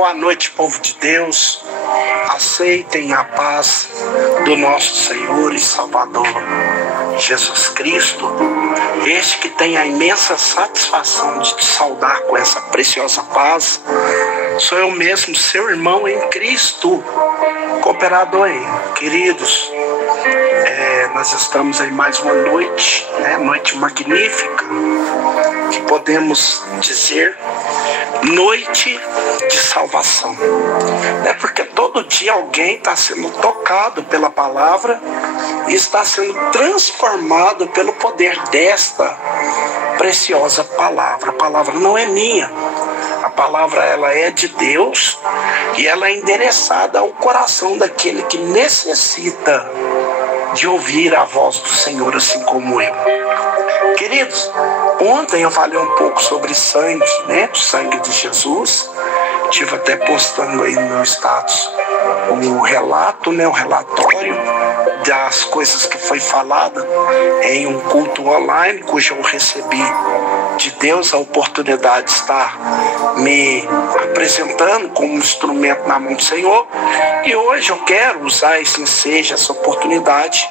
Boa noite, povo de Deus. Aceitem a paz do nosso Senhor e Salvador Jesus Cristo, este que tem a imensa satisfação de te saudar com essa preciosa paz. Sou eu mesmo, seu irmão em Cristo, cooperador aí. Queridos, nós estamos aí mais uma noite, noite magnífica, que podemos dizer noite de salvação. Porque todo dia alguém está sendo tocado pela palavra e está sendo transformado pelo poder desta preciosa palavra. A palavra não é minha. A palavra ela é de Deus e ela é endereçada ao coração daquele que necessita de ouvir a voz do Senhor, assim como eu. Queridos, ontem eu falei um pouco sobre sangue, o sangue de Jesus. Estive até postando aí no meu status o relato, o relatório das coisas que foi falada em um culto online, cujo eu recebi de Deus a oportunidade de estar me apresentando como instrumento na mão do Senhor. E hoje eu quero usar esse ensejo, essa oportunidade,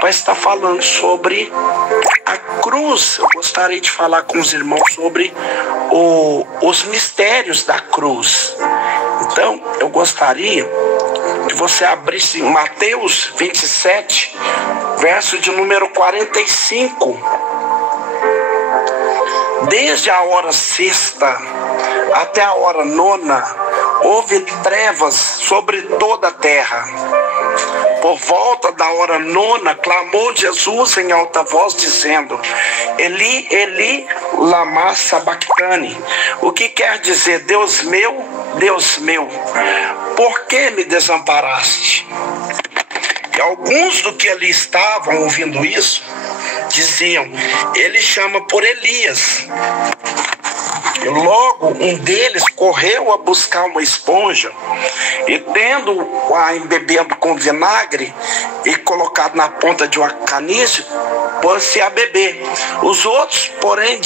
para estar falando sobre a cruz. Eu gostaria de falar com os irmãos sobre os mistérios da cruz. Então, eu gostaria que você abrisse Mateus 27, verso de número 45. Desde a hora sexta até a hora nona, houve trevas sobre toda a terra. Por volta da hora nona, clamou Jesus em alta voz, dizendo: Eli, Eli, lama sabachthani. O que quer dizer: Deus meu, por que me desamparaste? E alguns do que ali estavam ouvindo isso diziam: ele chama por Elias. E logo um deles correu a buscar uma esponja e, tendo-a embebendo com vinagre e colocado na ponta de uma caniço, pôs-se a beber. Os outros, porém,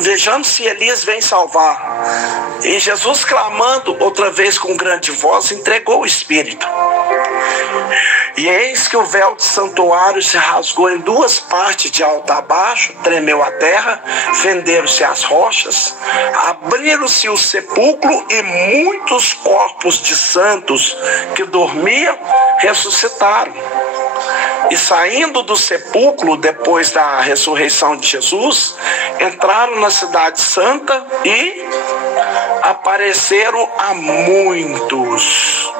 vejando se Elias vem salvar. E Jesus, clamando outra vez com grande voz, entregou o Espírito. E eis que o véu do santuário se rasgou em duas partes, de alto a baixo, tremeu a terra, fenderam-se as rochas, abriram-se o sepulcro e muitos corpos de santos que dormiam ressuscitaram. E saindo do sepulcro, depois da ressurreição de Jesus, entraram na cidade santa e apareceram a muitos.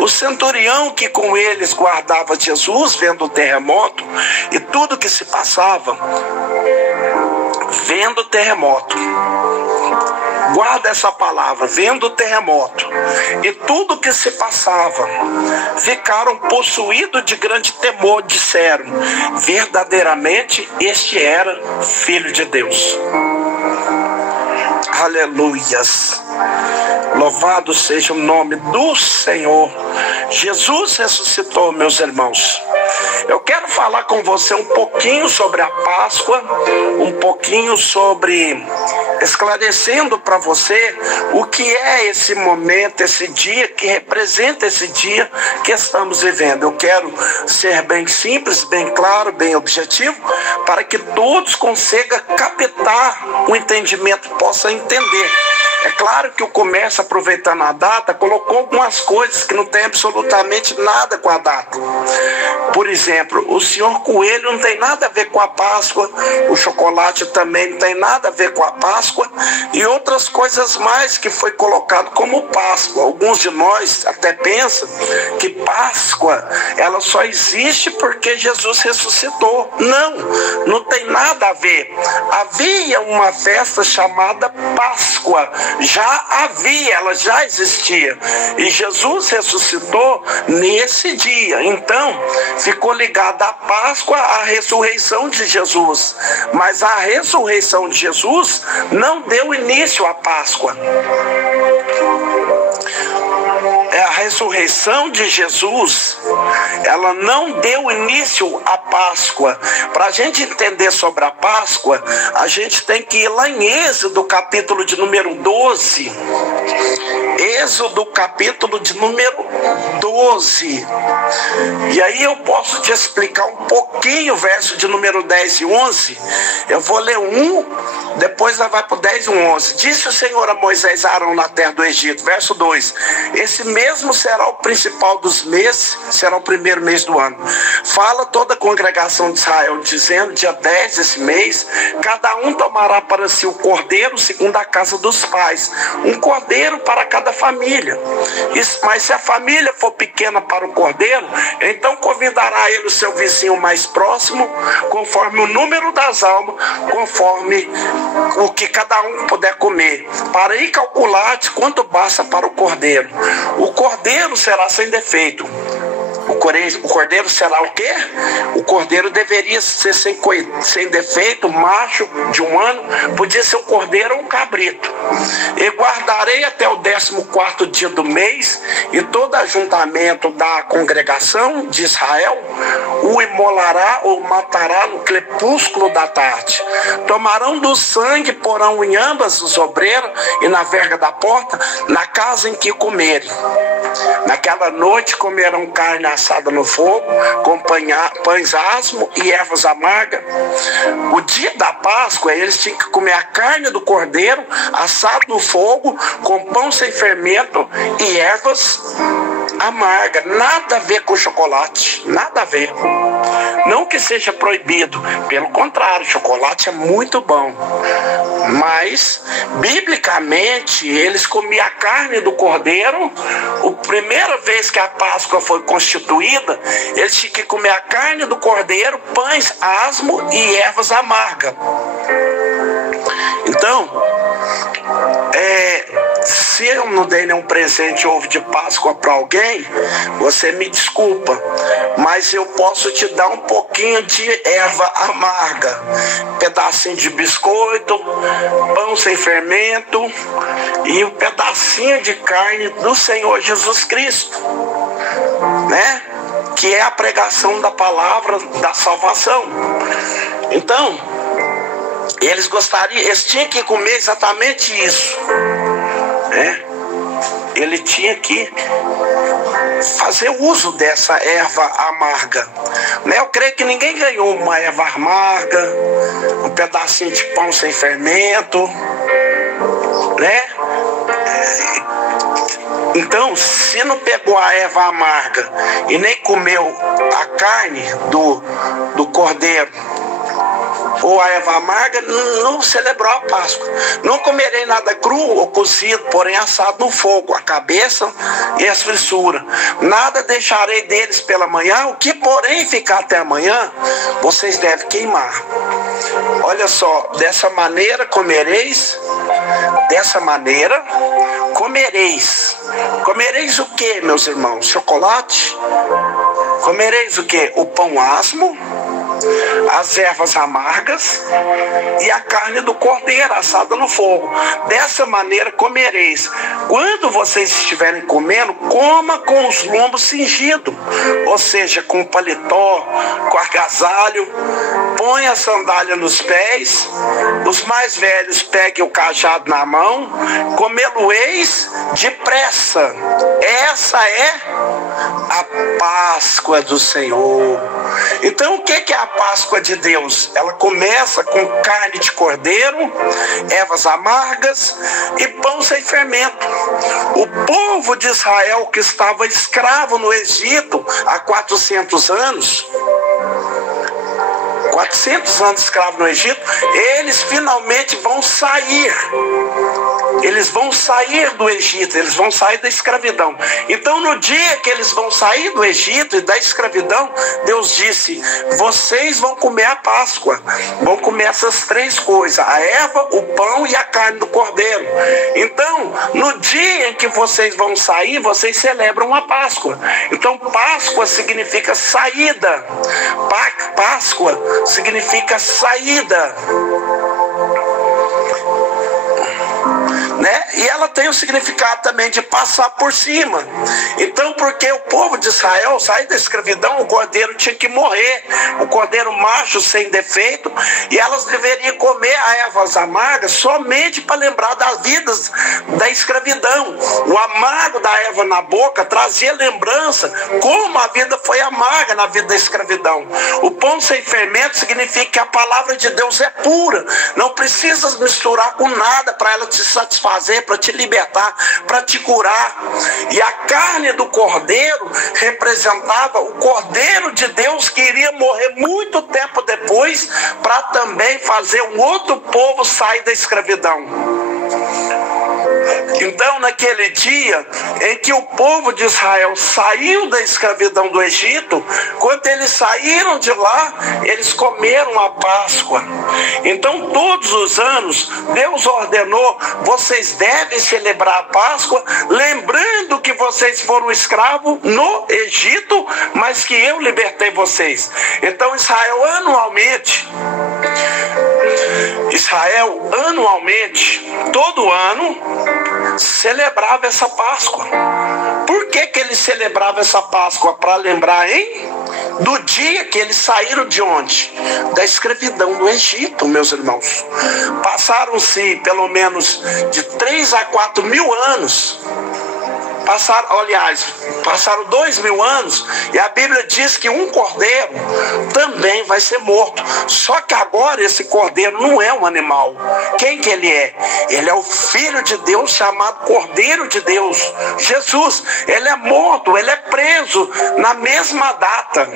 O centurião que com eles guardava Jesus, vendo o terremoto e tudo que se passava, vendo o terremoto, guarda essa palavra, vendo o terremoto e tudo que se passava, ficaram possuídos de grande temor, disseram: verdadeiramente este era Filho de Deus. Aleluias. Louvado seja o nome do Senhor. Jesus ressuscitou, meus irmãos. Eu quero falar com você um pouquinho sobre a Páscoa, um pouquinho sobre, esclarecendo para você o que é esse momento, esse dia, que representa esse dia que estamos vivendo. Eu quero ser bem simples, bem claro, bem objetivo, para que todos consigam captar o entendimento, possam entender. É claro que o comércio, aproveitando a data, colocou algumas coisas que não tem absolutamente nada com a data. Por exemplo, o senhor Coelho não tem nada a ver com a Páscoa, o chocolate também não tem nada a ver com a Páscoa, e outras coisas mais que foi colocado como Páscoa. Alguns de nós até pensam que Páscoa ela só existe porque Jesus ressuscitou. Não tem nada a ver. Havia uma festa chamada Páscoa, ela já existia, e Jesus ressuscitou nesse dia. Então ficou ligada a Páscoa à ressurreição de Jesus, mas a ressurreição de Jesus não deu início à Páscoa. A ressurreição de Jesus, ela não deu início à Páscoa. Para a gente entender sobre a Páscoa, a gente tem que ir lá em Êxodo, capítulo de número 12. Êxodo, capítulo de número 12. E aí eu posso te explicar um pouquinho o verso de número 10 e 11. Eu vou ler depois vai para o 10 e 11. Disse o Senhor a Moisés e Arão na terra do Egito, verso 2: esse mesmo será o principal dos meses, será o primeiro mês do ano. Fala toda a congregação de Israel, dizendo: dia 10 desse mês, cada um tomará para si o cordeiro segundo a casa dos pais, um cordeiro para cada família. Mas se a família for pequena para o cordeiro, então convidará ele o seu vizinho mais próximo, conforme o número das almas, conforme o que cada um puder comer, para ir calcular de quanto basta para o cordeiro. O cordeiro será sem defeito. O cordeiro será o quê? O cordeiro deveria ser sem defeito, macho, de 1 ano, podia ser um cordeiro ou um cabrito. E guardarei até o 14º dia do mês, e todo ajuntamento da congregação de Israel o imolará ou matará no crepúsculo da tarde. Tomarão do sangue, porão em ambas os obreiros e na verga da porta, na casa em que comerem. Naquela noite comerão carne assada no fogo, com pães asmos e ervas amargas. O dia da Páscoa, eles tinham que comer a carne do cordeiro assado no fogo, com pão sem fermento e ervas amargas. Nada a ver com chocolate, nada a ver. Não que seja proibido, pelo contrário, chocolate é muito bom. Mas, biblicamente, eles comiam a carne do cordeiro. A primeira vez que a Páscoa foi constituída, eles tinham que comer a carne do cordeiro, pães asmos e ervas amargas. Então, se eu não dei nenhum presente ovo de Páscoa para alguém, você me desculpa, mas eu posso te dar um pouquinho de erva amarga, pedacinho de biscoito, pão sem fermento e um pedacinho de carne do Senhor Jesus Cristo, né? Que é a pregação da palavra da salvação. Então, eles tinham que comer exatamente isso, né? Ele tinha que fazer uso dessa erva amarga, né? Eu creio que ninguém ganhou uma erva amarga, um pedacinho de pão sem fermento, né? Então, se não pegou a erva amarga e nem comeu a carne do cordeiro ou a erva amarga, não celebrou a Páscoa. Não comerei nada cru ou cozido, porém assado no fogo, a cabeça e as fissuras. Nada deixarei deles pela manhã, o que porém ficar até amanhã, vocês devem queimar. Olha só, dessa maneira comereis, dessa maneira comereis. Comereis o que, meus irmãos? Chocolate? Comereis o que? O pão asmo, as ervas amargas e a carne do cordeiro assada no fogo. Dessa maneira comereis. Quando vocês estiverem comendo, coma com os lombos cingidos, ou seja, com o paletó, com agasalho. Põe a sandália nos pés. Os mais velhos peguem o cajado na mão. Comê-lo-eis depressa. Essa é a Páscoa do Senhor. Então, o que é a Páscoa de Deus? Ela começa com carne de cordeiro, ervas amargas e pão sem fermento. O povo de Israel, que estava escravo no Egito há 400 anos, 400 anos escravo no Egito, eles finalmente vão sair. Eles vão sair do Egito, eles vão sair da escravidão. Então, no dia que eles vão sair do Egito e da escravidão, Deus disse: vocês vão comer a Páscoa, vão comer essas três coisas: a erva, o pão e a carne do cordeiro. Então, no dia em que vocês vão sair, vocês celebram a Páscoa. Então, Páscoa significa saída. Páscoa significa saída. né? E ela tem o significado também de passar por cima. Então, porque o povo de Israel sair da escravidão, o cordeiro tinha que morrer, o cordeiro macho sem defeito, e elas deveriam comer ervas amargas somente para lembrar das vidas da escravidão. O amargo da erva na boca trazia lembrança como a vida foi amarga na vida da escravidão. O pão sem fermento significa que a palavra de Deus é pura, não precisa misturar com nada para ela te satisfazer, para te libertar, para te curar. E a carne do cordeiro representava o cordeiro de Deus que iria morrer muito tempo depois para também fazer um outro povo sair da escravidão. Então, naquele dia em que o povo de Israel saiu da escravidão do Egito, quando eles saíram de lá, eles comeram a Páscoa. Então, todos os anos, Deus ordenou: vocês devem celebrar a Páscoa, lembrando que vocês foram escravos no Egito, mas que eu libertei vocês. Então, Israel anualmente, todo ano, celebrava essa Páscoa. Por que ele celebrava essa Páscoa? Para lembrar, do dia que eles saíram de onde? Da escravidão do Egito, meus irmãos. Passaram-se pelo menos de 3 a 4 mil anos. Passaram 2.000 anos, e a Bíblia diz que um cordeiro também vai ser morto. Só que agora esse cordeiro não é um animal. Quem que ele é? Ele é o Filho de Deus, chamado Cordeiro de Deus, Jesus. Ele é morto, ele é preso na mesma data.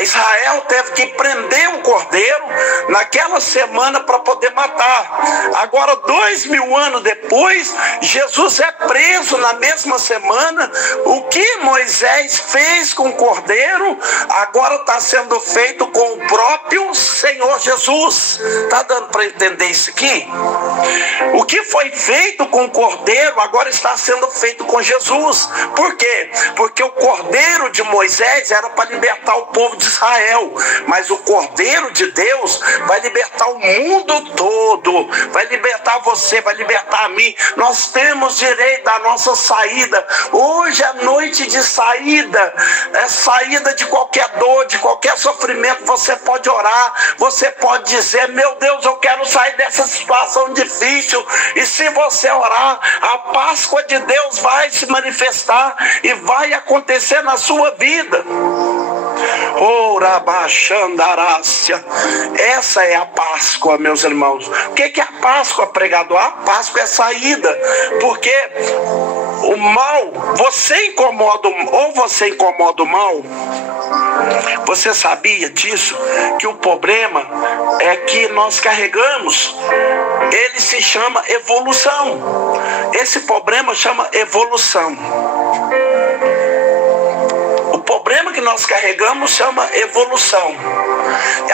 Israel teve que prender um cordeiro naquela semana para poder matar. Agora, 2.000 anos depois, Jesus é preso na mesma semana. O que Moisés fez com o cordeiro, agora está sendo feito com o próprio Senhor Jesus. Está dando para entender isso aqui? O que foi feito com o cordeiro, agora está sendo feito com Jesus. Por quê? Porque o cordeiro de Moisés era para libertar o povo de Israel, mas o Cordeiro de Deus vai libertar o mundo todo, vai libertar você, vai libertar a mim. Nós temos direito à nossa saída. Hoje é noite de saída, é saída de qualquer dor, de qualquer sofrimento. Você pode orar, você pode dizer: meu Deus, eu quero sair dessa situação difícil. E se você orar, a Páscoa de Deus vai se manifestar e vai acontecer na sua vida. Essa é a Páscoa, meus irmãos. O que é a Páscoa, pregador? A Páscoa é saída, porque o mal, você incomoda o mal. Você sabia disso? Que o problema é que nós carregamos, ele se chama evolução. Esse problema chama evolução. O problema que nós carregamos chama evolução.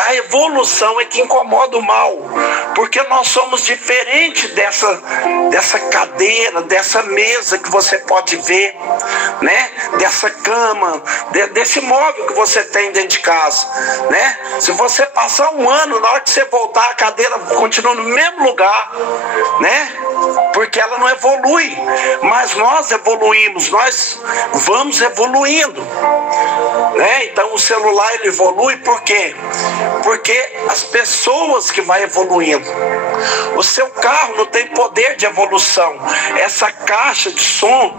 A evolução é que incomoda o mal, porque nós somos diferentes dessa cadeira, dessa mesa que você pode ver, né? Dessa cama, desse móvel que você tem dentro de casa, né? Se você passar um ano, na hora que você voltar, a cadeira continua no mesmo lugar, né? Porque ela não evolui. Mas nós evoluímos, nós vamos evoluindo, né? Então o celular ele evolui por quê? Porque as pessoas que vai evoluindo. O seu carro não tem poder de evolução. Essa caixa de som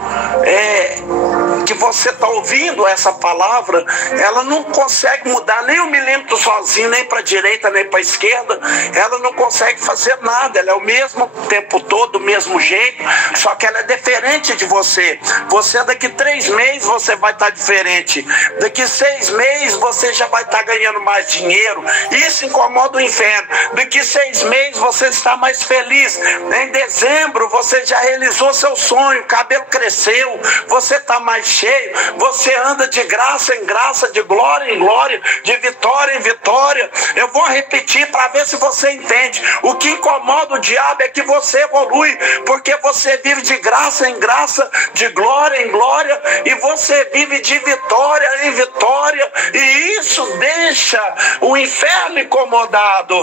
que você está ouvindo essa palavra, ela não consegue mudar nem 1 milímetro sozinho, nem para a direita, nem para a esquerda. Ela não consegue fazer nada. Ela é o mesmo tempo todo, do mesmo jeito, só que ela é diferente de você. Você daqui 3 meses você vai estar diferente. Daqui 6 meses você já vai estar ganhando mais dinheiro. Isso incomoda o inferno. Daqui 6 meses você está mais feliz. Em dezembro você já realizou seu sonho, o cabelo cresceu, você está mais cheio, você anda de graça em graça, de glória em glória, de vitória em vitória. Eu vou repetir para ver se você entende. O que incomoda o diabo é que você evolui, porque você vive de graça em graça, de glória em glória, e você vive de vitória em vitória. vitória, e isso deixa o inferno incomodado.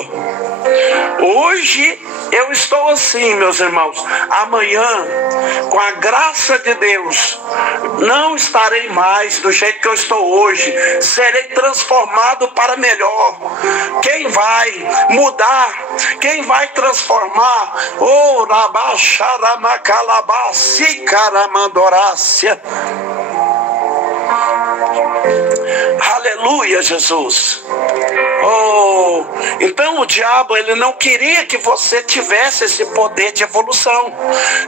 Hoje eu estou assim, meus irmãos. Amanhã, com a graça de Deus, não estarei mais do jeito que eu estou hoje. Serei transformado para melhor. Quem vai mudar? Quem vai transformar? Oh, Rabaxaramacalabasi caramandorácia. Aleluia, Jesus. Oh, então o diabo, ele não queria que você tivesse esse poder de evolução,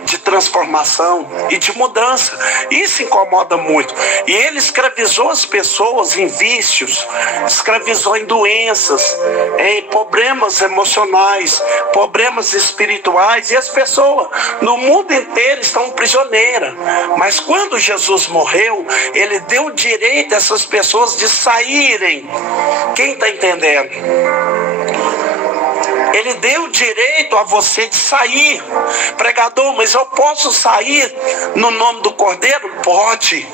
de transformação e de mudança. Isso incomoda muito. E ele escravizou as pessoas em vícios, escravizou em doenças, em problemas emocionais, problemas espirituais, e as pessoas no mundo inteiro estão prisioneiras. Mas quando Jesus morreu, ele deu direito a essas pessoas de saírem. Quem está entendendo? Ele deu direito a você de sair. Pregador, mas eu posso sair no nome do Cordeiro? Pode.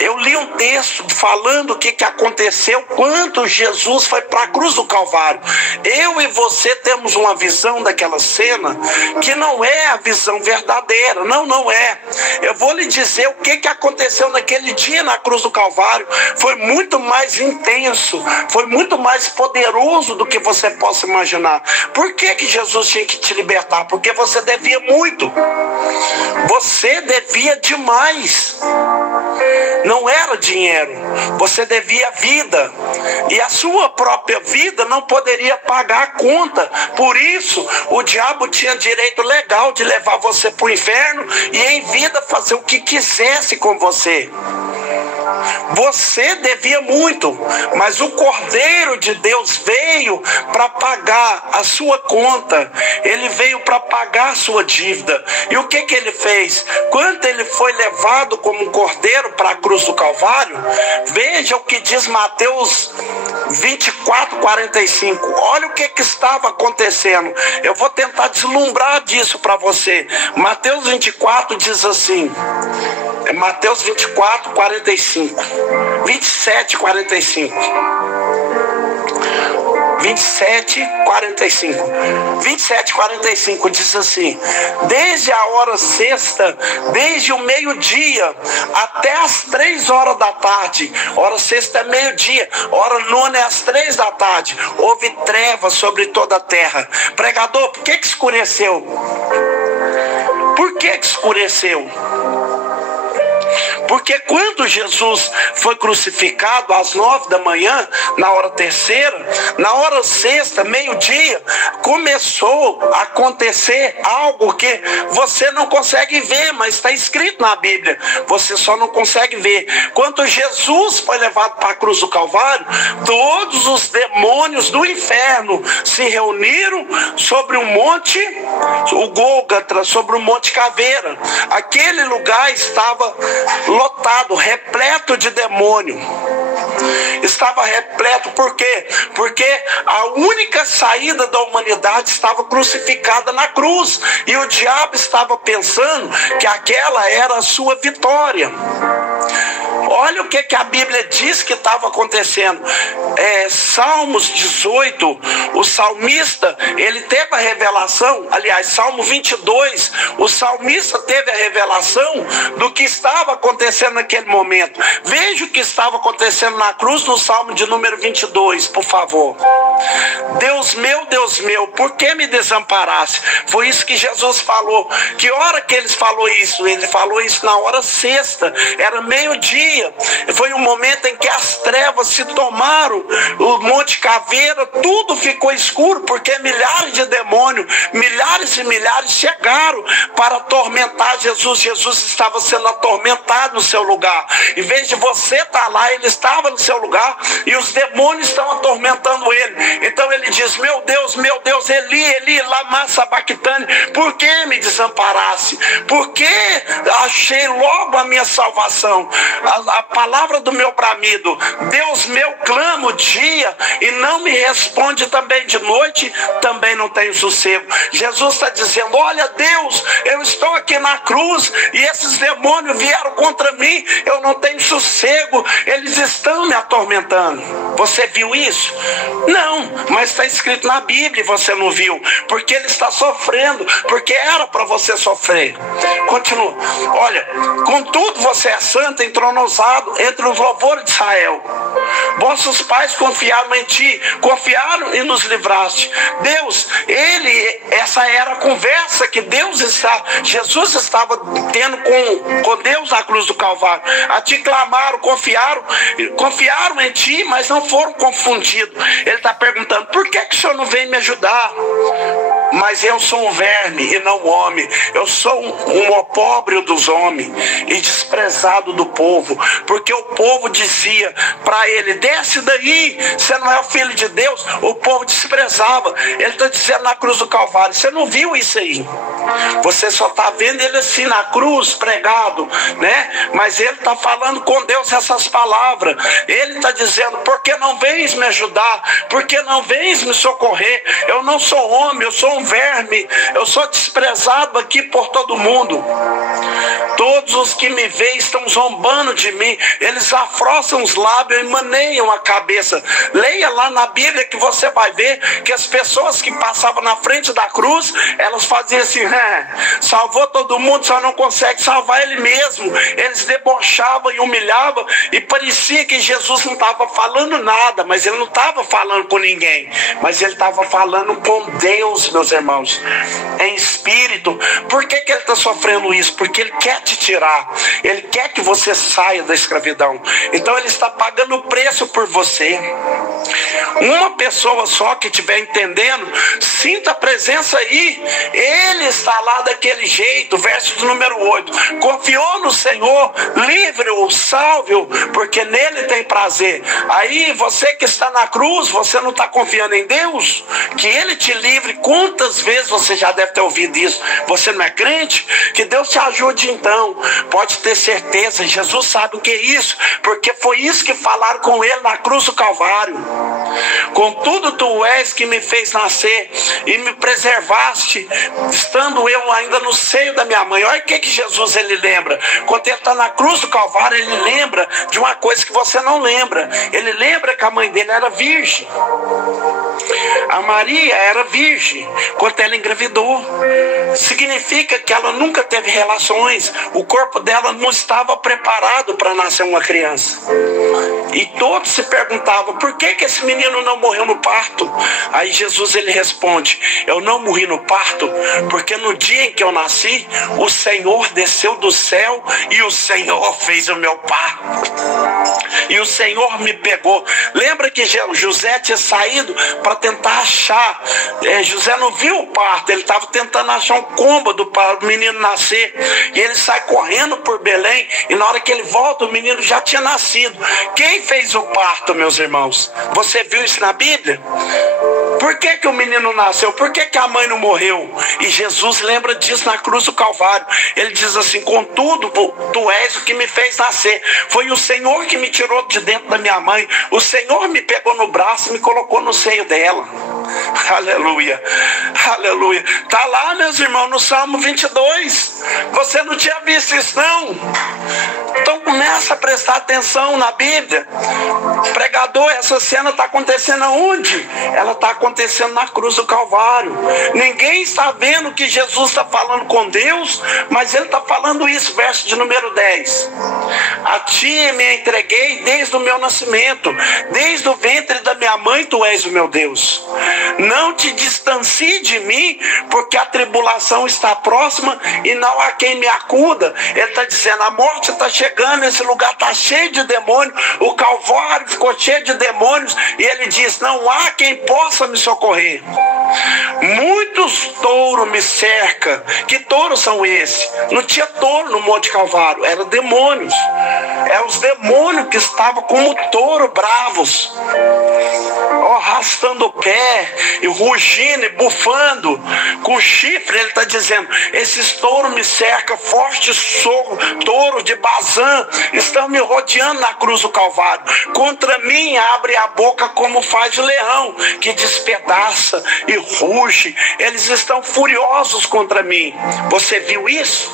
Eu li um texto falando o que aconteceu quando Jesus foi para a cruz do Calvário. Eu e você temos uma visão daquela cena que não é a visão verdadeira. Não é. Eu vou lhe dizer o que aconteceu naquele dia na cruz do Calvário. Foi muito mais intenso, foi muito mais poderoso do que você possa imaginar. Por que Jesus tinha que te libertar? Porque você devia muito. Você devia demais. Não era dinheiro. Você devia vida. E a sua própria vida não poderia pagar a conta. Por isso, o diabo tinha direito legal de levar você para o inferno e em vida fazer o que quisesse com você. Você devia muito, mas o Cordeiro de Deus veio para pagar a sua conta. Ele veio para pagar a sua dívida. E o que ele fez? Quando ele foi levado como um cordeiro para a cruz do Calvário, veja o que diz Mateus 24:45. Olha o que estava acontecendo. Eu vou tentar deslumbrar disso para você. Mateus 24 diz assim. É Mateus 24:45. 27:45. 27:45 diz assim: desde a hora sexta, desde o meio-dia até as 3 horas da tarde, hora sexta é meio-dia, hora nona é às 3 da tarde, houve trevas sobre toda a terra. Pregador, por que escureceu? Por que escureceu? Porque quando Jesus foi crucificado às 9 da manhã, na hora terceira, na hora sexta, meio-dia, começou a acontecer algo que você não consegue ver, mas está escrito na Bíblia. Você só não consegue ver. Quando Jesus foi levado para a cruz do Calvário, todos os demônios do inferno se reuniram sobre um monte, o Gólgota, sobre o Monte Caveira. Aquele lugar estava lotado, repleto de demônio. Estava repleto, por quê? Porque a única saída da humanidade estava crucificada na cruz, e o diabo estava pensando que aquela era a sua vitória. Olha o que a Bíblia diz que estava acontecendo. Salmos 18, o salmista, ele teve a revelação, aliás, Salmo 22, o salmista teve a revelação do que estava acontecendo naquele momento. Veja o que estava acontecendo na cruz no Salmo de número 22, por favor. Deus meu, por que me desamparaste? Foi isso que Jesus falou. Que hora que ele falou isso? Ele falou isso na hora sexta, era meio-dia. Foi um momento em que as trevas se tomaram, o Monte Caveira, tudo ficou escuro, porque milhares de demônios, milhares e milhares chegaram para atormentar Jesus. Jesus estava sendo atormentado no seu lugar. Em vez de você estar lá, ele estava no seu lugar e os demônios estão atormentando ele. Então ele diz: meu Deus, Eli, Eli, lama sabachthani, por que me desamparaste? Por que achei logo a minha salvação? A palavra do meu bramido: Deus meu, clamo dia e não me responde, também de noite, também não tenho sossego. Jesus está dizendo: olha, Deus, eu estou aqui na cruz e esses demônios vieram contra mim, eu não tenho sossego, eles estão me atormentando. Você viu isso? Não, mas está escrito na Bíblia e você não viu, porque ele está sofrendo, porque era para você sofrer. Continua. Olha, contudo você é santo, entronosado entre os louvores de Israel. Vossos pais confiaram em ti, confiaram e nos livraste. Deus, essa era a conversa que Jesus estava tendo com Deus na cruz do Calvário. A ti clamaram, confiaram em ti, mas não foram confundidos. Ele está perguntando, por que o Senhor não vem me ajudar? Mas eu sou um verme e não homem. Eu sou um opróbrio dos homens e desprezado do povo, porque o povo dizia para ele, desce daí, você não é o filho de Deus. O povo desprezava. Ele está dizendo na cruz do Calvário, você não viu isso aí? Você só está vendo ele assim na cruz, pregado, né? Mas ele está falando com Deus essas palavras. Ele está dizendo, por que não vens me ajudar? Por que não vens me socorrer? Eu não sou homem, eu sou um verme, eu sou desprezado aqui por todo mundo. Todos os que me veem estão zombando de mim. Eles afrouxam os lábios e maneiam a cabeça. Leia lá na Bíblia que você vai ver que as pessoas que passavam na frente da cruz, elas faziam assim, salvou todo mundo, só não consegue salvar ele mesmo. Eles debochavam e humilhavam e parecia que Jesus não estava falando nada, mas ele não estava falando com ninguém, mas ele estava falando com Deus, meus irmãos, em espírito. Por que ele está sofrendo isso? Porque ele quer te tirar, ele quer que você saia da escravidão. Então ele está pagando o preço por você. Uma pessoa só que estiver entendendo, sinta a presença aí. Ele está lá daquele jeito. Verso do número 8, confiou no Senhor, livre-o, salve-o, porque nele tem prazer. Aí você que está na cruz, você não está confiando em Deus, que ele te livre. Quantas vezes você já deve ter ouvido isso? Você não é crente? Que Deus te ajude então. Pode ter certeza, Jesus sabe o que é isso, porque foi isso que falaram com ele na cruz do Calvário. Contudo tu és que me fez nascer e me preservaste, estando eu ainda no seio da minha mãe. Olha o que Jesus ele lembra. Quando ele está na cruz do Calvário, ele lembra de uma coisa que você não lembra. Ele lembra que a mãe dele era virgem. A Maria era virgem quando ela engravidou. Significa que ela nunca teve relações. O corpo dela não estava preparado para nascer uma criança. E todos se perguntavam, por que esse menino não morreu no parto? Aí Jesus ele responde, eu não morri no parto, porque no dia em que eu nasci, o Senhor desceu do céu e o Senhor fez o meu parto. E o Senhor me pegou. Lembra que José tinha saído para tentar achar. José não viu o parto, ele estava tentando achar um cômodo para o menino nascer. E ele sai correndo por Belém, e na hora que ele volta, o menino já tinha nascido. Quem fez o parto, meus irmãos? Você viu isso na Bíblia? Por que o menino nasceu? Por que a mãe não morreu? E Jesus lembra disso na cruz do Calvário. Ele diz assim, contudo, tu és o que me fez nascer. Foi o Senhor que me tirou de dentro da minha mãe. O Senhor me pegou no braço e me colocou no seio dela. Aleluia, aleluia. Está lá, meus irmãos, no Salmo 22. Você não tinha visto isso, não? Então começa a prestar atenção na Bíblia. Pregador, essa cena está acontecendo aonde? Ela está acontecendo na cruz do Calvário. Ninguém está vendo que Jesus está falando com Deus, mas ele está falando isso. Verso de número 10. A ti me entreguei desde o meu nascimento, desde o ventre da minha mãe tu és o meu Deus. Não te distancie de mim, porque a tribulação está próxima e não há quem me acuda. Ele está dizendo, a morte está chegando, esse lugar está cheio de demônios, o Calvário ficou cheio de demônios, e ele diz, não há quem possa me socorrer. Muitos touros me cercam. Que touros são esses? Não tinha touro no Monte Calvário, eram demônios. É os demônios que estavam como touro bravos, arrastando o pé, e rugindo, e bufando bufando com chifre. Ele está dizendo: esses touros me cercam, fortes touros de Bazã estão me rodeando na cruz do Calvário. Contra mim abre a boca como faz o leão, que despedaça e ruge. Eles estão furiosos contra mim. Você viu isso?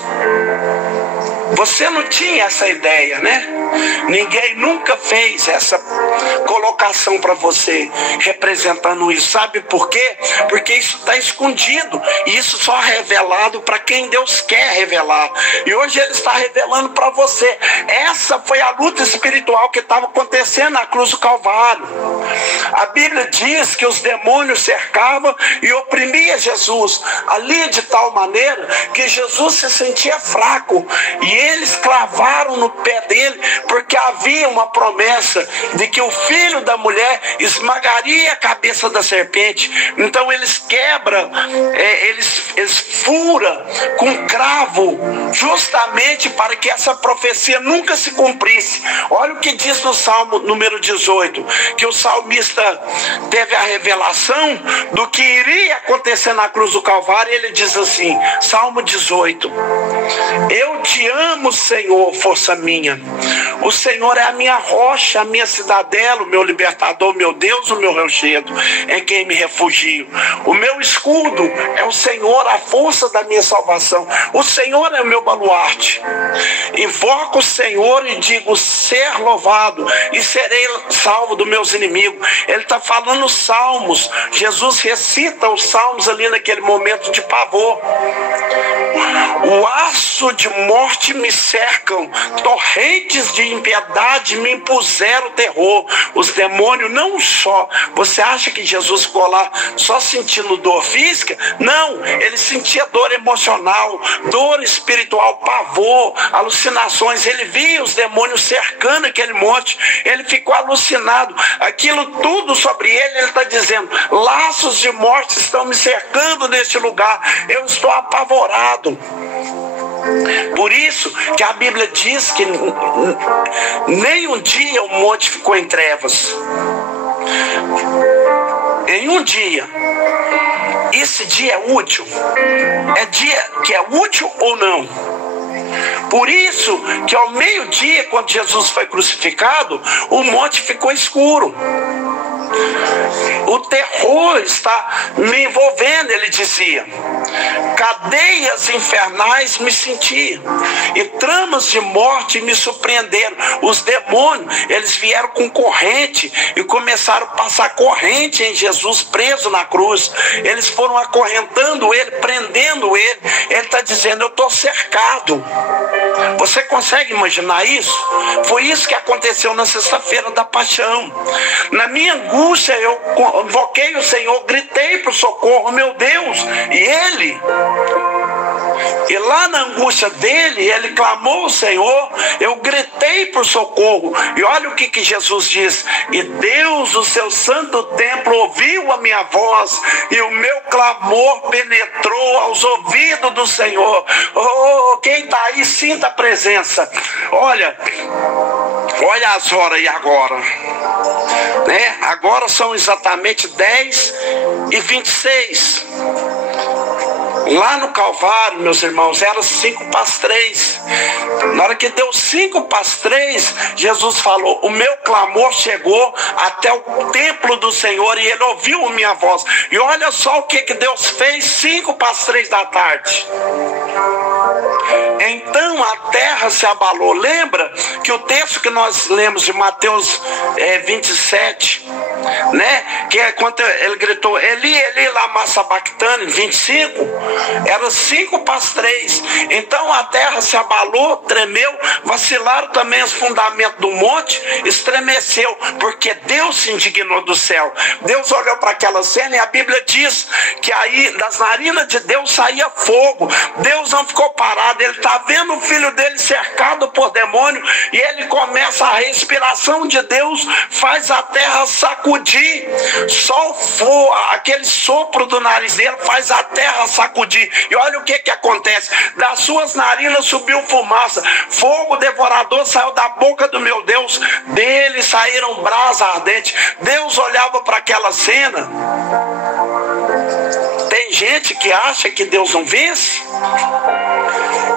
Você não tinha essa ideia, né? Ninguém nunca fez essa colocação para você, representando isso. Sabe por quê? Porque isso está escondido. E isso só é revelado para quem Deus quer revelar. E hoje Ele está revelando para você. Essa foi a luta espiritual que estava acontecendo na cruz do Calvário. A Bíblia diz que os demônios cercavam e oprimiam Jesus ali de tal maneira que Jesus se sentia fraco. E eles clavaram no pé dele, porque havia uma promessa de que o filho da mulher esmagaria a cabeça da serpente. Então eles quebram, eles furam com cravo, justamente para que essa profecia nunca se cumprisse. Olha o que diz no Salmo número 18, que o salmista teve a revelação do que iria acontecer na cruz do Calvário. Ele diz assim, Salmo 18: eu te amo, Senhor, força minha. O Senhor é a minha rocha, a minha cidadela, o meu libertador, meu Deus, o meu rochedo, em quem me refugio. O meu escudo é o Senhor, a força da minha salvação. O Senhor é o meu baluarte. Invoco o Senhor e digo: ser louvado, e serei salvo dos meus inimigos. Ele está falando os salmos. Jesus recita os salmos ali naquele momento de pavor. O aço de morte me cercam, torrentes de impiedade me impuseram terror. Os demônios não só. Você acha que Jesus ficou lá só sentindo dor física? Não, ele sentia dor emocional, dor espiritual, pavor, alucinações. Ele via os demônios cercando aquele monte. Ele ficou alucinado. Aquilo tudo sobre ele está dizendo: laços de morte estão me cercando neste lugar. Eu estou apavorado. Por isso que a Bíblia diz que nem um dia o monte ficou em trevas. Em um dia. Esse dia é útil? É dia que é útil ou não? Por isso que ao meio-dia, quando Jesus foi crucificado, o monte ficou escuro. O terror está me envolvendo, ele dizia. Cadeias infernais me senti, e tramas de morte me surpreenderam. Os demônios, eles vieram com corrente e começaram a passar corrente em Jesus preso na cruz. Eles foram acorrentando ele, prendendo ele. Ele está dizendo: eu estou cercado. Você consegue imaginar isso? Foi isso que aconteceu na sexta-feira da paixão. Na minha angústia eu invoquei o Senhor, gritei para o socorro, meu Deus, e lá na angústia dele, ele clamou ao Senhor, eu gritei por socorro. E olha o que Jesus diz: e Deus, o seu santo templo, ouviu a minha voz, e o meu clamor penetrou aos ouvidos do Senhor. Oh, quem está aí, sinta a presença. Olha as horas e agora, né? Agora são exatamente 10h26. Lá no Calvário, meus irmãos, era 5:3. Na hora que deu 5:3, Jesus falou: o meu clamor chegou até o templo do Senhor, e ele ouviu a minha voz. E olha só o que Deus fez 5:3 da tarde. Então a terra se abalou. Lembra que o texto que nós lemos de Mateus 27, né? Que é quando ele gritou: Eli, Eli, lama sabachthani, 25, era 5:3. Então a terra se abalou, tremeu, vacilaram também os fundamentos do monte, estremeceu, porque Deus se indignou do céu. Deus olhou para aquela cena e a Bíblia diz que aí das narinas de Deus saía fogo. Deus não ficou parado, ele está vendo o filho dele cercado por demônio, e ele começa, a respiração de Deus faz a terra sacudir. Só aquele sopro do nariz dele faz a terra sacudir. E olha o que acontece: das suas narinas subiu fumaça, fogo devorador saiu da boca do meu Deus, dele saíram brasas ardentes. Deus olhava para aquela cena. Tem Tem gente que acha que Deus não vence,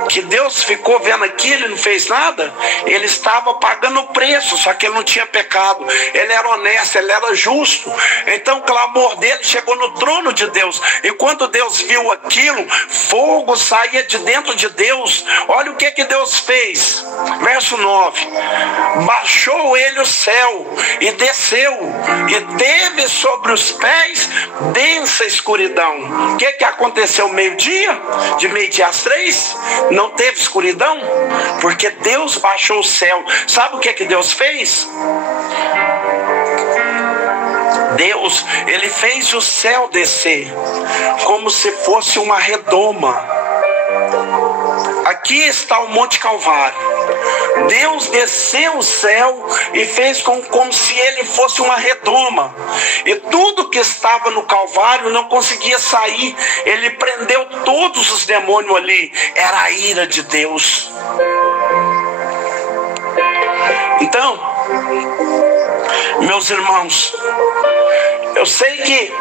que Deus ficou vendo aquilo e não fez nada. Ele estava pagando o preço, só que ele não tinha pecado, ele era honesto, ele era justo. Então o clamor dele chegou no trono de Deus, e quando Deus viu aquilo, fogo saía de dentro de Deus. Olha o que Deus fez, verso 9: baixou ele o céu e desceu, e teve sobre os pés densa escuridão. O que aconteceu meio-dia? De meio-dia às 3, não teve escuridão, porque Deus baixou o céu. Sabe o que Deus fez? Deus, ele fez o céu descer como se fosse uma redoma. Aqui está o Monte Calvário. Deus desceu o céu e fez como se ele fosse uma redoma. E tudo que estava no Calvário não conseguia sair. Ele prendeu todos os demônios ali. Era a ira de Deus. Então, meus irmãos, eu sei que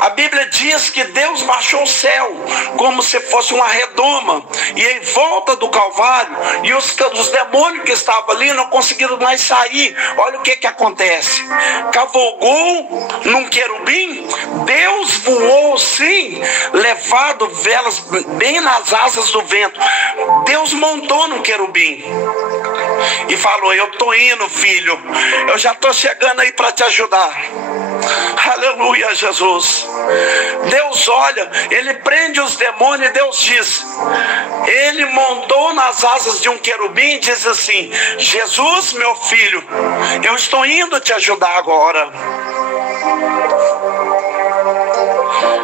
a Bíblia diz que Deus baixou o céu como se fosse uma redoma, e em volta do Calvário, e os demônios que estavam ali não conseguiram mais sair. Olha o que acontece: cavalgou num querubim, Deus voou sim, levado velas bem nas asas do vento. Deus montou num querubim e falou: eu estou indo, filho, eu já estou chegando aí para te ajudar. Aleluia, Jesus. Deus olha, ele prende os demônios, e Deus diz, ele montou nas asas de um querubim e diz assim: Jesus, meu filho, eu estou indo te ajudar agora.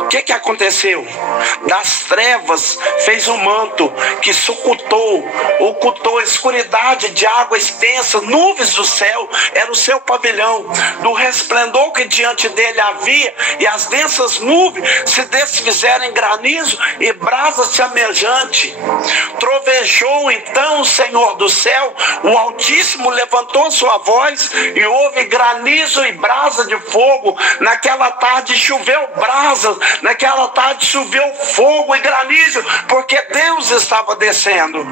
O que aconteceu? Das trevas fez um manto que se ocultou a escuridade de água extensa, nuvens do céu, era o seu pavilhão. Do resplendor que diante dele havia, e as densas nuvens se desfizeram em granizo e brasas chamejantes. Trovejou então o Senhor do céu, o Altíssimo levantou sua voz, e houve granizo e brasa de fogo. Naquela tarde choveu brasas, naquela tarde choveu fogo e granizo, porque Deus estava descendo.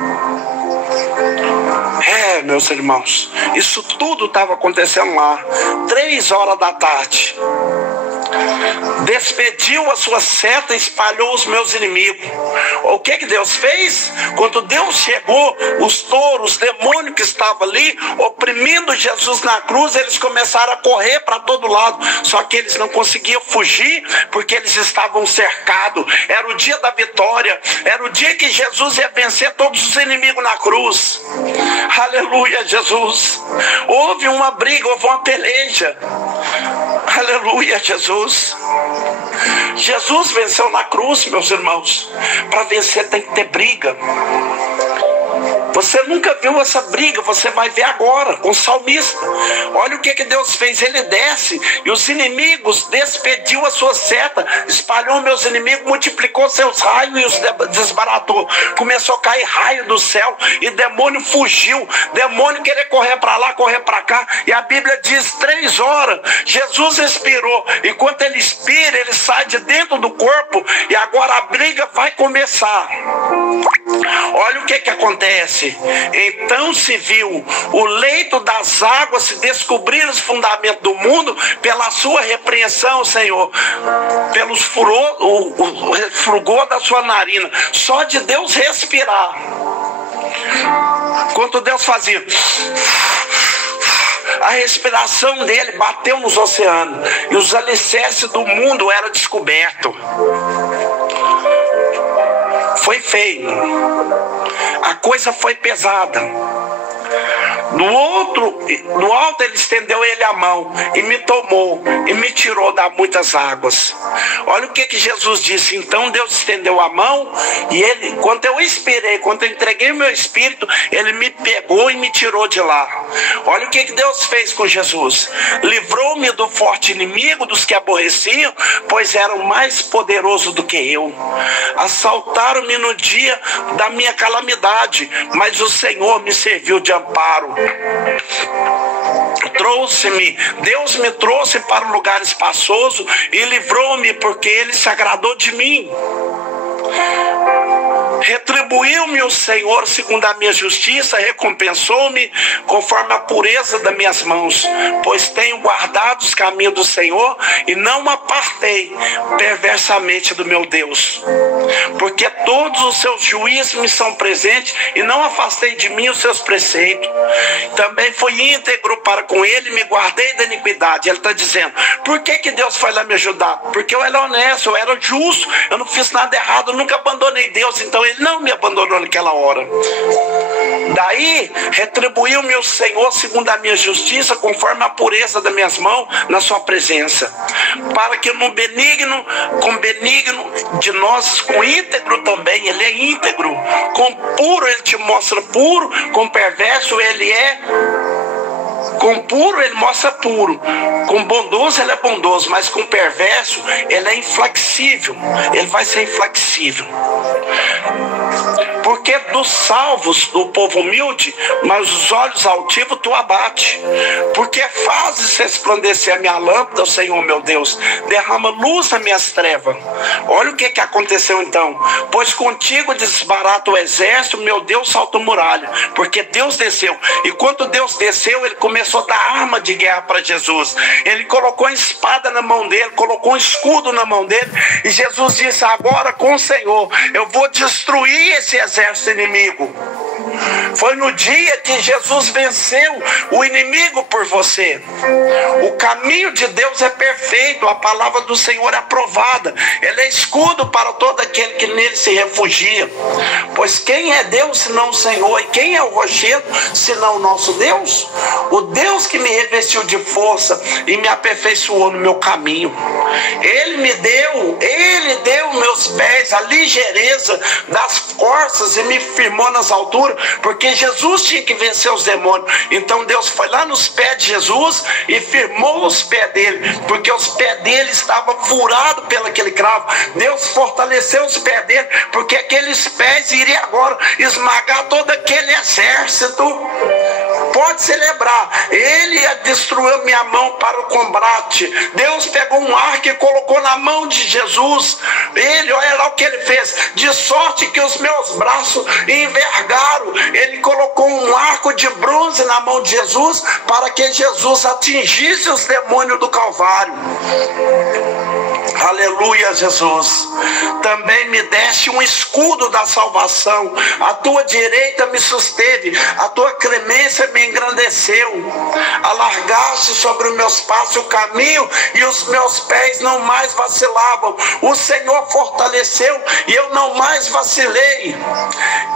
Meus irmãos, isso tudo estava acontecendo lá, 3 horas da tarde. Despediu a sua seta e espalhou os meus inimigos. O que Deus fez? Quando Deus chegou, os touros, os demônios que estavam ali oprimindo Jesus na cruz, eles começaram a correr para todo lado, só que eles não conseguiam fugir, porque eles estavam cercados. Era o dia da vitória, era o dia que Jesus ia vencer todos os inimigos na cruz. Aleluia, Jesus. Houve uma briga, houve uma peleja. Aleluia, Jesus. Jesus venceu na cruz, meus irmãos. Para vencer tem que ter briga. Você nunca viu essa briga, você vai ver agora com o salmista. Olha o que Deus fez, ele desce e os inimigos, despediu a sua seta, espalhou meus inimigos, multiplicou seus raios e os desbaratou. Começou a cair raio do céu e demônio fugiu, demônio querer correr para lá, correr para cá, e a Bíblia diz 3 horas, Jesus expirou, e quando ele expira, ele sai de dentro do corpo, e agora a briga vai começar. Olha o que acontece. Então se viu o leito das águas se descobrir os fundamentos do mundo pela sua repreensão, Senhor, pelos o frugor da sua narina. Só de Deus respirar, quando Deus fazia, a respiração dele bateu nos oceanos e os alicerces do mundo eram descobertos. Foi feio, a coisa foi pesada. Do alto ele estendeu ele a mão e me tomou e me tirou das muitas águas. Olha o que Jesus disse. Então Deus estendeu a mão e ele, quando eu expirei, quando eu entreguei o meu espírito, ele me pegou e me tirou de lá. Olha o que Deus fez com Jesus. Livrou-me do forte inimigo, dos que aborreciam, pois eram mais poderosos do que eu. Assaltaram-me no dia da minha calamidade, mas o Senhor me serviu de amparo. Deus me trouxe para um lugar espaçoso e livrou-me, porque Ele se agradou de mim. Retribuiu-me o Senhor segundo a minha justiça, recompensou-me conforme a pureza das minhas mãos, pois tenho guardado os caminhos do Senhor e não apartei perversamente do meu Deus. Porque todos os seus juízos me são presentes e não afastei de mim os seus preceitos. Também fui íntegro para com Ele e me guardei da iniquidade. Ele está dizendo, por que Deus foi lá me ajudar? Porque eu era honesto, eu era justo, eu não fiz nada errado, eu nunca abandonei Deus, então Ele não me abandonou naquela hora. Daí retribuiu-me o Senhor segundo a minha justiça, conforme a pureza das minhas mãos na sua presença, para que com benigno de nós, com íntegro também, Ele é íntegro, com puro Ele te mostra puro, com perverso Ele é, com puro Ele mostra puro, com bondoso Ele é bondoso, mas com perverso Ele é inflexível, Ele vai ser inflexível. Porque dos salvos do povo humilde, mas os olhos altivos tu abate. Porque fazes resplandecer a minha lâmpada, Senhor meu Deus, derrama luz nas minhas trevas. Olha o que aconteceu então. Pois contigo desbarata o exército, meu Deus salta muralha. Porque Deus desceu. E quando Deus desceu, Ele começou a dar arma de guerra para Jesus. Ele colocou a espada na mão dele, colocou um escudo na mão dele. E Jesus disse, agora com o Senhor, eu vou destruir esse exército inimigo. Foi no dia que Jesus venceu o inimigo por você. O caminho de Deus é perfeito, a palavra do Senhor é aprovada. Ele é escudo para todo aquele que nele se refugia. Pois quem é Deus senão o Senhor? E quem é o rochedo senão o nosso Deus? O Deus que me revestiu de força e me aperfeiçoou no meu caminho. Ele deu meus pés a ligeireza das corças e me firmou nas alturas, porque Jesus tinha que vencer os demônios. Então Deus foi lá nos pés de Jesus e firmou os pés dele, porque os pés dele estavam furados pelo aquele cravo. Deus fortaleceu os pés dele, porque aqueles pés iriam agora esmagar todo aquele exército. Pode celebrar, Ele ia destruir minha mão para o combate. Deus pegou um arco e colocou na mão de Jesus. Olha lá o que Ele fez, de sorte que os meus braços envergaram. Ele colocou um arco de bronze na mão de Jesus, para que Jesus atingisse os demônios do Calvário. Aleluia, Jesus. Também me deste um escudo da salvação, a tua direita me susteve, a tua clemência me engrandeceu. Alargaste sobre os meus passos o caminho, e os meus pés não mais vacilavam. O Senhor fortaleceu e eu não mais vacilei.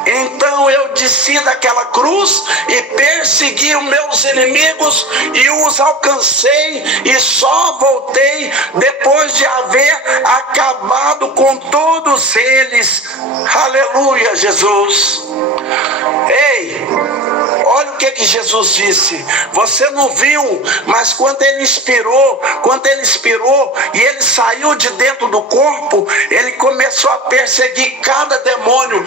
Então eu desci daquela cruz e persegui os meus inimigos e os alcancei, e só voltei depois de haver acabado com todos eles. Aleluia, Jesus. Ei, olha o que Jesus disse. Você não viu, mas quando ele inspirou e ele saiu de dentro do corpo, ele começou a perseguir cada demônio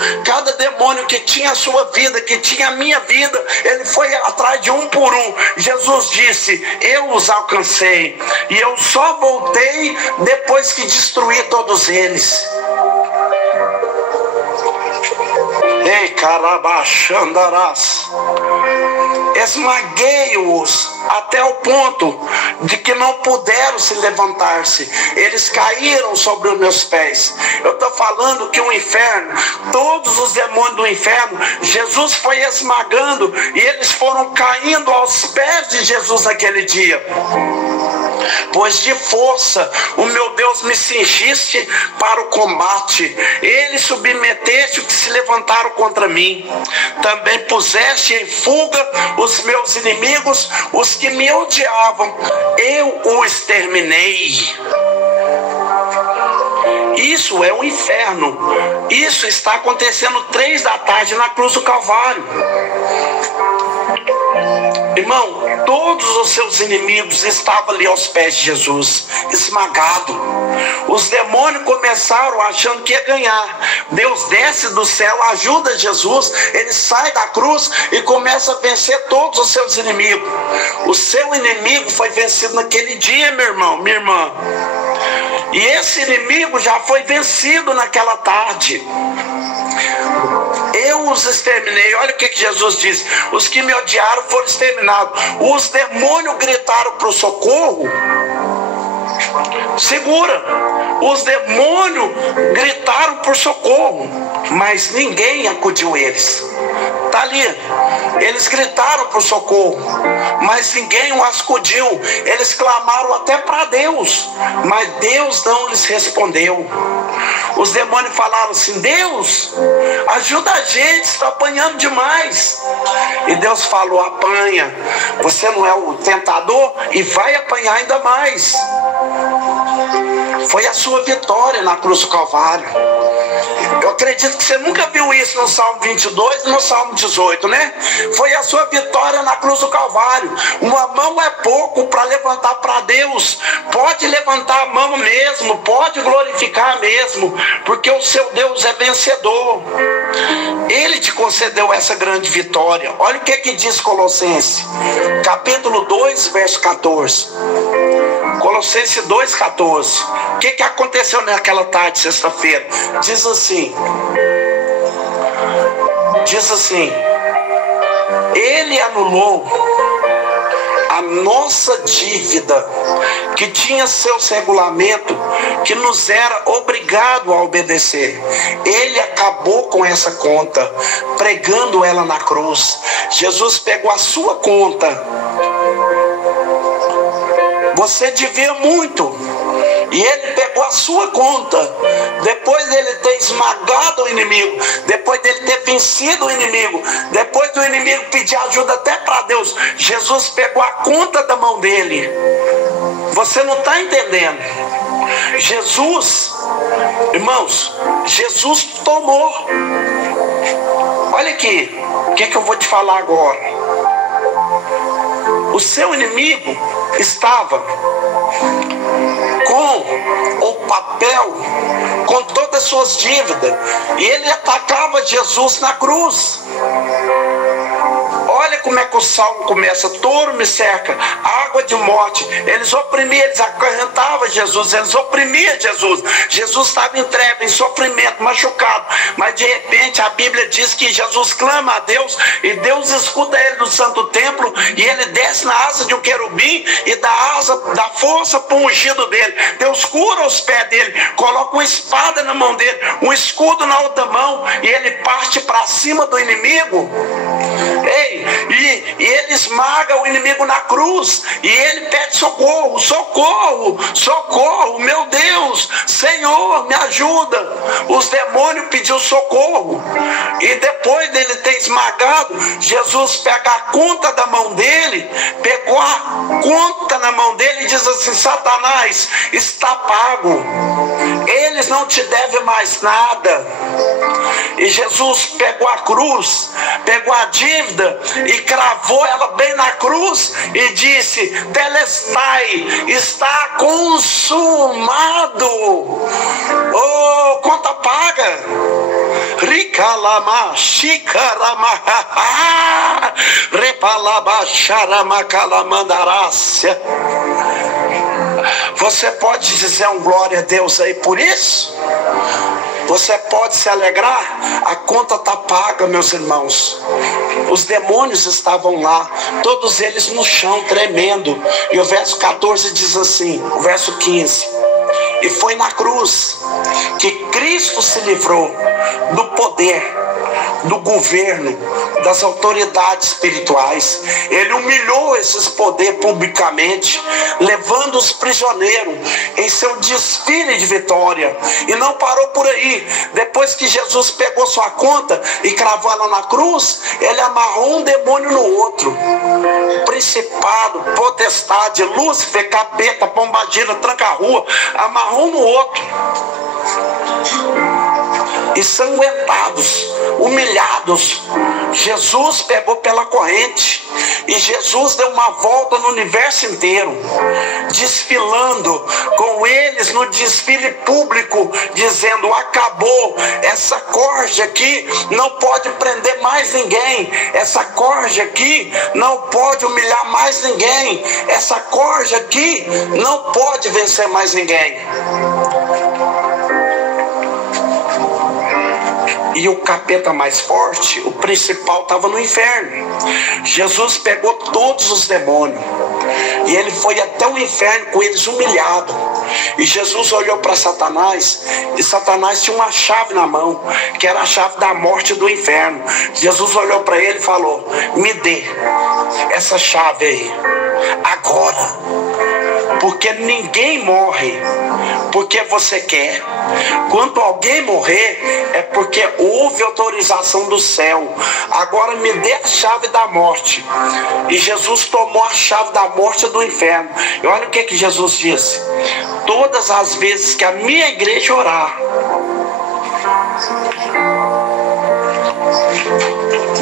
que tinha a sua vida, que tinha a minha vida. Ele foi atrás de um por um. Jesus disse, eu os alcancei, e eu só voltei depois que destruí todos eles. Ei, carabachandarás. Esmaguei-os até o ponto de que não puderam se levantar-se. Eles caíram sobre os meus pés. Eu estou falando que o inferno, todos os demônios do inferno, Jesus foi esmagando, e eles foram caindo aos pés de Jesus naquele dia. Pois de força o meu Deus me cingiste para o combate. Ele submeteste os que se levantaram contra mim. Também puseste em fuga os meus inimigos, os que me odiavam. Eu o exterminei. Isso é o inferno. Isso está acontecendo 3 da tarde na cruz do Calvário. Irmão, todos os seus inimigos estavam ali aos pés de Jesus, esmagado. Os demônios começaram achando que ia ganhar. Deus desce do céu, ajuda Jesus, ele sai da cruz e começa a vencer todos os seus inimigos. O seu inimigo foi vencido naquele dia, meu irmão, minha irmã. E esse inimigo já foi vencido naquela tarde. Eu os exterminei. Olha o que Jesus disse: os que me odiaram foram exterminados. Os demônios gritaram para o socorro. Segura. Os demônios gritaram por socorro, mas ninguém acudiu eles. Está ali. Eles gritaram por socorro, mas ninguém os acudiu. Eles clamaram até para Deus, mas Deus não lhes respondeu. Os demônios falaram assim: Deus, ajuda a gente, está apanhando demais. E Deus falou: apanha. Você não é o tentador e vai apanhar ainda mais. Foi a sua vitória na cruz do Calvário. Eu acredito que você nunca viu isso no Salmo 22 e no Salmo 18, né? Foi a sua vitória na cruz do Calvário. Uma mão é pouco para levantar para Deus. Pode levantar a mão mesmo, pode glorificar mesmo, porque o seu Deus é vencedor. Ele te concedeu essa grande vitória. Olha o que diz Colossenses, capítulo 2, verso 14. Colossenses 2,14. O que aconteceu naquela tarde, sexta-feira? Diz assim: ele anulou a nossa dívida, que tinha seus regulamentos, que nos era obrigado a obedecer. Ele acabou com essa conta, pregando ela na cruz. Jesus pegou a sua conta. Você devia muito, e ele pegou a sua conta. Depois dele ter esmagado o inimigo, depois dele ter vencido o inimigo, depois do inimigo pedir ajuda até para Deus, Jesus pegou a conta da mão dele. Você não está entendendo? Jesus, irmãos, Jesus tomou. Olha aqui, o que eu vou te falar agora. O seu inimigo estava com o papel, com todas as suas dívidas, e ele atacava Jesus na cruz. Olha como é que o salmo começa: touro me cerca, água de morte. Eles oprimiam, eles acorrentavam Jesus, eles oprimiam Jesus. Jesus estava em treva, em sofrimento, machucado. Mas de repente a Bíblia diz que Jesus clama a Deus, e Deus escuta ele do santo templo, e ele desce na asa de um querubim e dá força para o ungido dele. Deus cura os pés dele, coloca uma espada na mão dele, um escudo na outra mão, e ele parte para cima do inimigo. E ele esmaga o inimigo na cruz, e ele pede socorro, socorro, socorro, meu Deus, Senhor, me ajuda. Os demônios pediram socorro, e depois dele ter esmagado, Jesus pega a conta da mão dele, pegou a conta na mão dele e diz assim: Satanás, está pago, eles não te devem mais nada. E Jesus pegou a cruz, pegou a dívida e cravou ela bem na cruz e disse: Telestai, está consumado. Oh, conta paga. Ricalama, Chicarama, Repalaba, Charama, Calamandarácia. Você pode dizer um glória a Deus aí por isso? Você pode se alegrar? A conta está paga, meus irmãos. Os demônios estavam lá, todos eles no chão, tremendo. E o verso 14 diz assim, o verso 15: e foi na cruz que Cristo se livrou do poder, do governo, das autoridades espirituais. Ele humilhou esses poderes publicamente, levando os prisioneiros em seu desfile de vitória. E não parou por aí. Depois que Jesus pegou sua conta e cravou ela na cruz, ele amarrou um demônio no outro. Principado, potestade, Lúcifer, capeta, pombagira, tranca-rua, amarrou no outro. ensanguentados, humilhados. Jesus pegou pela corrente e Jesus deu uma volta no universo inteiro, desfilando com eles no desfile público, dizendo: acabou, essa corja aqui não pode prender mais ninguém, essa corja aqui não pode humilhar mais ninguém, essa corja aqui não pode vencer mais ninguém. E o capeta mais forte, o principal, estava no inferno. Jesus pegou todos os demônios e ele foi até o inferno com eles humilhado. E Jesus olhou para Satanás, e Satanás tinha uma chave na mão, que era a chave da morte e do inferno. Jesus olhou para ele e falou: me dê essa chave aí, agora. Porque ninguém morre porque você quer. Quando alguém morrer, é porque houve autorização do céu. Agora me dê a chave da morte. E Jesus tomou a chave da morte e do inferno. E olha o que Jesus disse: todas as vezes que a minha igreja orar,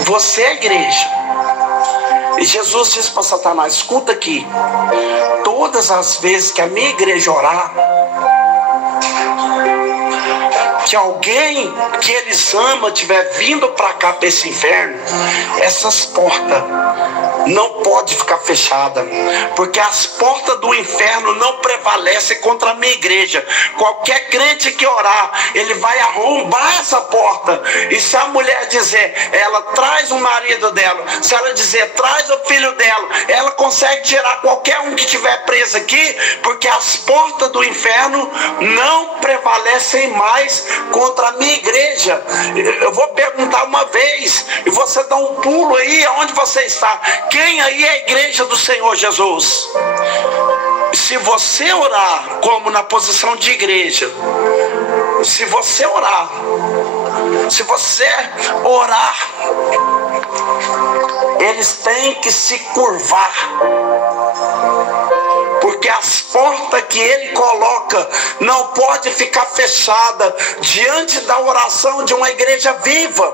você é igreja. E Jesus disse para Satanás: escuta aqui, todas as vezes que a minha igreja orar, que alguém que eles amam estiver vindo para cá, para esse inferno, essas portas não podem ficar fechadas, porque as portas do inferno não prevalecem contra a minha igreja. Qualquer crente que orar, ele vai arrombar essa porta. E se a mulher dizer, ela traz o marido dela, se ela dizer, traz o filho dela, ela consegue tirar qualquer um que estiver preso aqui, porque as portas do inferno não prevalecem mais contra a minha igreja. Eu vou perguntar uma vez, e você dá um pulo aí, aonde você está? Quem aí é a igreja do Senhor Jesus? Se você orar como na posição de igreja, se você orar, eles têm que se curvar, porque as portas que ele coloca não pode ficar fechada diante da oração de uma igreja viva.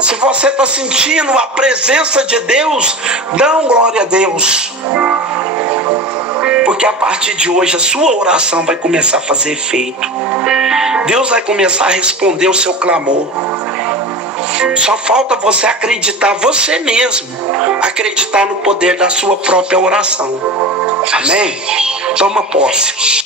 Se você está sentindo a presença de Deus, dá um glória a Deus, porque a partir de hoje a sua oração vai começar a fazer efeito. Deus vai começar a responder o seu clamor. Só falta você acreditar, você mesmo acreditar no poder da sua própria oração. Amém? Toma posse.